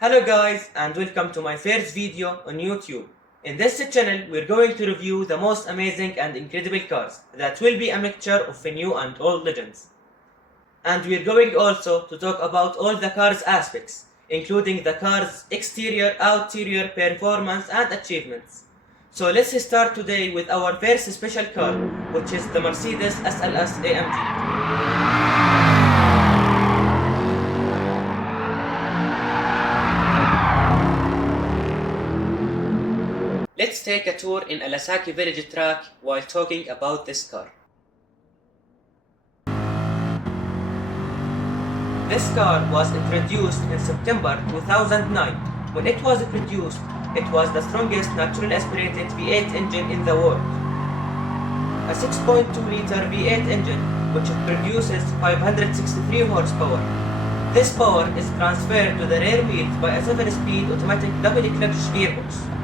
Hello guys and welcome to my first video on YouTube. In this channel we're going to review the most amazing and incredible cars that will be a mixture of new and old legends. And we're going also to talk about all the car's aspects, including the car's exterior, outerior, performance and achievements. So let's start today with our first special car, which is the Mercedes SLS AMG. Let's take a tour in Alasaki Village track while talking about this car. This car was introduced in September 2009. When it was produced, it was the strongest naturally aspirated V8 engine in the world. A 6.2-liter V8 engine which produces 563 horsepower. This power is transferred to the rear wheels by a 7-speed automatic double-clutch gearbox.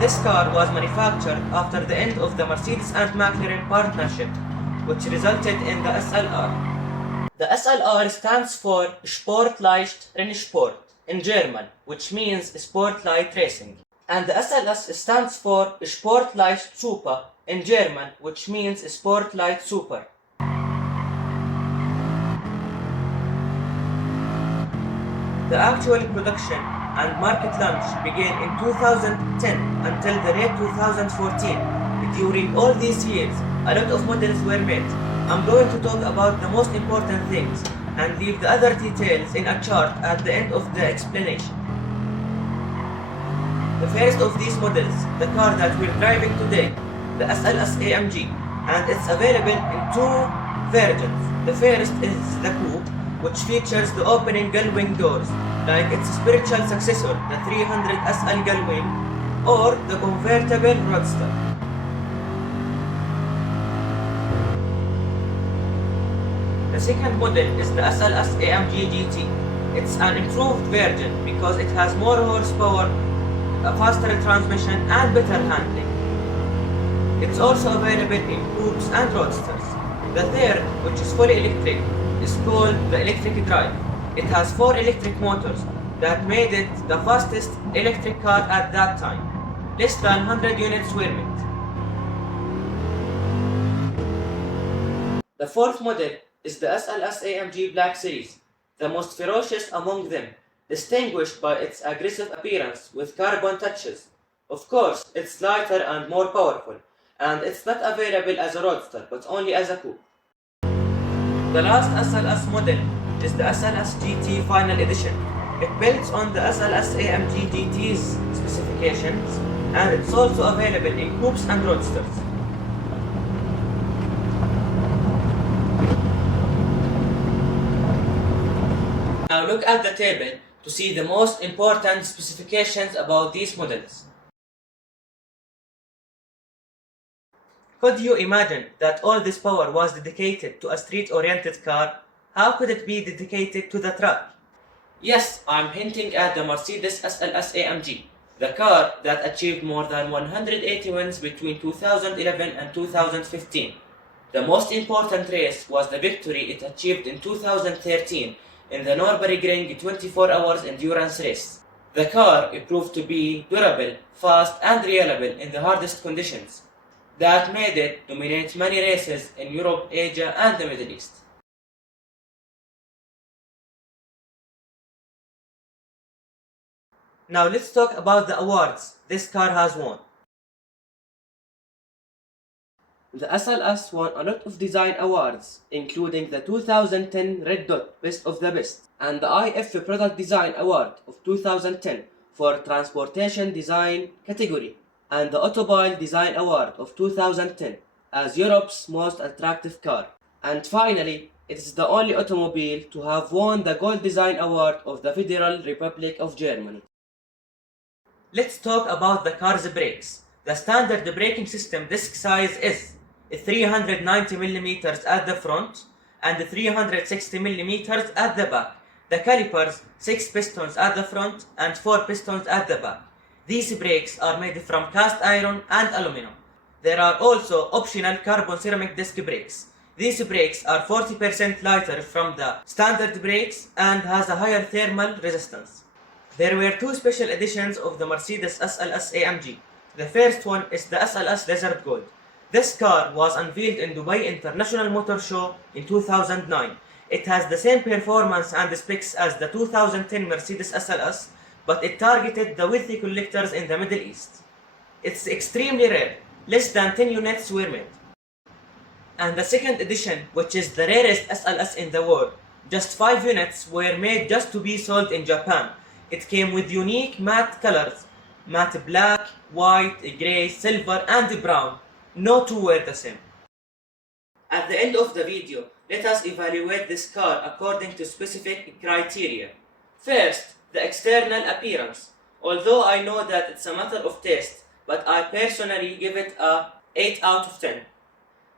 This car was manufactured after the end of the Mercedes and McLaren partnership, which resulted in the SLR. The SLR stands for Sportleicht Rennsport in German, which means Sport Light Racing. And the SLS stands for Sportleicht Super in German, which means Sport Light Super. The actual production and market launch began in 2010 until the late 2014. During all these years, a lot of models were made. I'm going to talk about the most important things and leave the other details in a chart at the end of the explanation. The first of these models, the car that we're driving today, the SLS AMG, and it's available in two versions. The first is the coupe, which features the opening Gullwing doors, like its spiritual successor, the 300 SL Gullwing, or the convertible roadster. The second model is the SLS AMG GT. It's an improved version because it has more horsepower, a faster transmission and better handling. It's also available in coupes and roadsters. The third, which is fully electric, is called the electric drive. It has 4 electric motors that made it the fastest electric car at that time, less than 100 units per minute. The fourth model is the SLS AMG Black Series, the most ferocious among them, distinguished by its aggressive appearance with carbon touches. Of course, it's lighter and more powerful, and it's not available as a roadster but only as a coupe. The last SLS model is the SLS GT Final Edition. It builds on the SLS AMG GT's specifications, and it's also available in coupes and roadsters. Now look at the table to see the most important specifications about these models. Could you imagine that all this power was dedicated to a street-oriented car? How could it be dedicated to the track? Yes, I'm hinting at the Mercedes SLS AMG, the car that achieved more than 180 wins between 2011 and 2015. The most important race was the victory it achieved in 2013 in the Nürburgring 24 hours endurance race. The car proved to be durable, fast and reliable in the hardest conditions. That made it dominate many races in Europe, Asia and the Middle East. Now let's talk about the awards this car has won. The SLS won a lot of design awards, including the 2010 Red Dot Best of the Best and the IF Product Design Award of 2010 for Transportation Design category, and the Automobile Design Award of 2010 as Europe's most attractive car. And finally, it is the only automobile to have won the Gold Design Award of the Federal Republic of Germany. Let's talk about the car's brakes. The standard braking system disc size is 390mm at the front and 360mm at the back. The calipers, 6 pistons at the front and 4 pistons at the back. These brakes are made from cast iron and aluminum. There are also optional carbon ceramic disc brakes. These brakes are 40% lighter from the standard brakes and has a higher thermal resistance. There were two special editions of the Mercedes SLS AMG. The first one is the SLS Desert Gold. This car was unveiled in Dubai International Motor Show in 2009. It has the same performance and specs as the 2010 Mercedes SLS, but it targeted the wealthy collectors in the Middle East. It's extremely rare, less than 10 units were made. And the second edition, which is the rarest SLS in the world, just 5 units were made just to be sold in Japan. It came with unique matte colors, matte black, white, grey, silver and brown. No two were the same. At the end of the video, let us evaluate this car according to specific criteria. First, the external appearance. Although I know that it's a matter of taste, but I personally give it a 8 out of 10.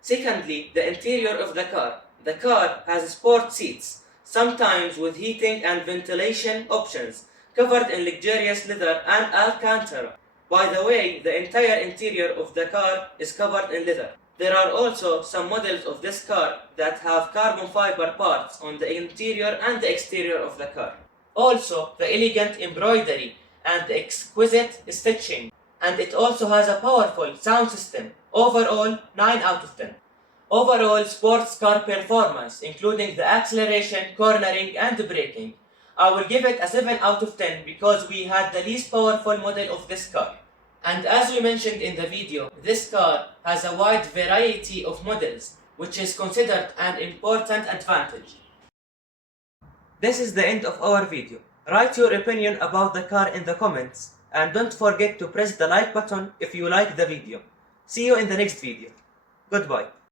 Secondly, the interior of the car. The car has sport seats, sometimes with heating and ventilation options, covered in luxurious leather and Alcantara. By the way, the entire interior of the car is covered in leather. There are also some models of this car that have carbon fiber parts on the interior and the exterior of the car. Also, the elegant embroidery and the exquisite stitching. And it also has a powerful sound system. Overall, 9 out of 10. Overall sports car performance, including the acceleration, cornering and braking. I will give it a 7 out of 10 because we had the least powerful model of this car. And as we mentioned in the video, this car has a wide variety of models, which is considered an important advantage. This is the end of our video. Write your opinion about the car in the comments, and don't forget to press the like button if you like the video. See you in the next video. Goodbye.